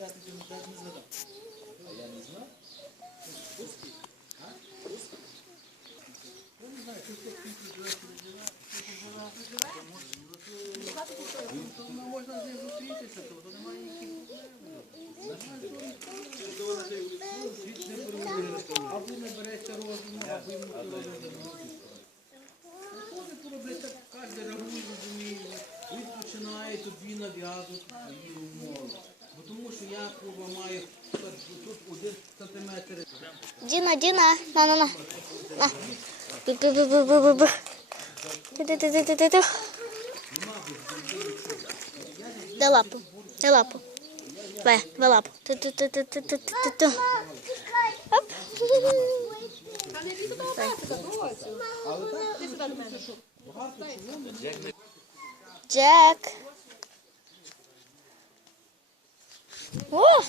хрестики не теж не згадав. А я не знав. Русський? А? Русський? Я не знаю, тут як тільки живе, тут живе, тут живе. То ну, можна з ним зустрітися, то немає ніяких проблем. Переводить. Або не береться розуму, або йому то розуму. Приходить поробляться, кожен реагує, розуміє. Він починає тобі нав'язувати свої умови. Бо тому що я маю тут один сантиметр. Діна, Діна, на, на, на. На. Дай лапу, дай лапу. Давай, давай лапу. Оп. Джек. Oh!